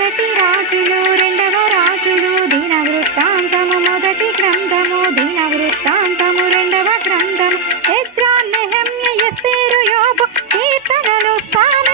మొదటి రాజులు రెండవ రాజులు దీన వృత్తాంతము మొదటి గ్రంథము దీన వృత్తాంతము రెండవ గ్రంథము. ఎజ్రా నెహమ్య ఎస్తేరు యోబు కీర్తనలు సామె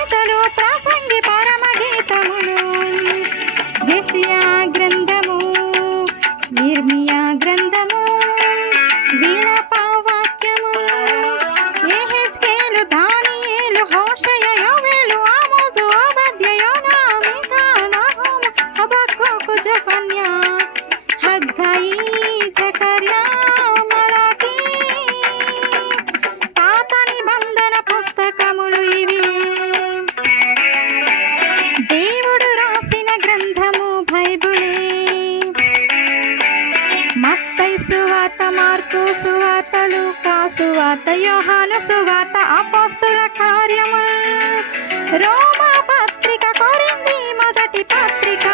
సువాత మార్కు సువాత లూకా సువాత యోహాను సువాత అపోస్తుల కార్యము. రోమా పత్రిక కొరింది మొదటి పత్రిక.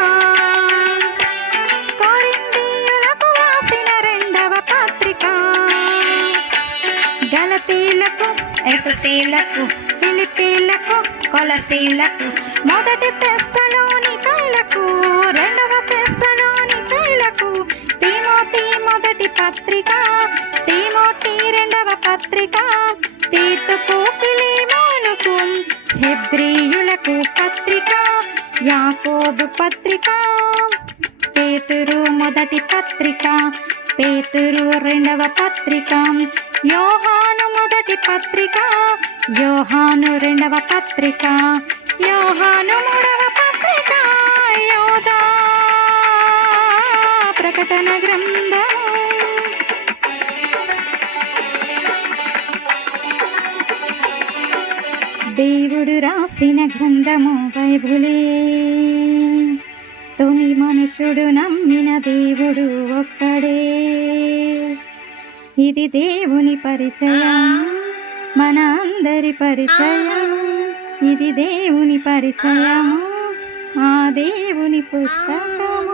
కొరిందీయులకు రాసిన రెండవ పత్రిక. గలతీలకు ఎఫసీలకు ఫిలిపీలకు కొలసీలకు మొదటి తెస్సలో తిమోతి రెండవ పత్రిక తీతుకు ఫిలిమోనుకు హెబ్రియులకు పత్రిక యాకోబు పత్రిక. పేతురు మొదటి పత్రిక పేతురు రెండవ పత్రిక యోహాను మొదటి పత్రిక యోహాను రెండవ పత్రిక యోహాను మూడవ పత్రిక. యోధా ప్రకటన గ్రంథం దేవుడు రాసిన గ్రంథము బైబులే. తొలి మనుషుడు నమ్మిన దేవుడు ఒక్కడే. ఇది దేవుని పరిచయం మన అందరి పరిచయం. ఇది దేవుని పరిచయం ఆ దేవుని పుస్తకం